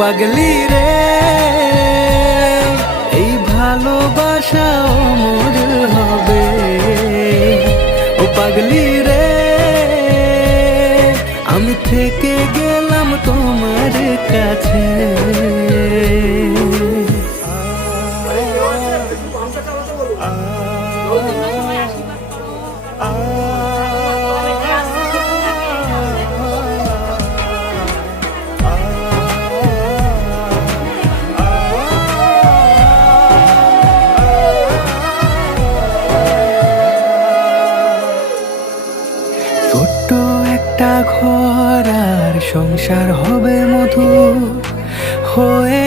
পাগলি রে, এই ভালোবাসা অমর হবে। ও পাগলি রে, আমি থেকে গেলাম তোমার কাছে। ছোট্ট একটা ঘর আর সংসার হবে মধুর হয়ে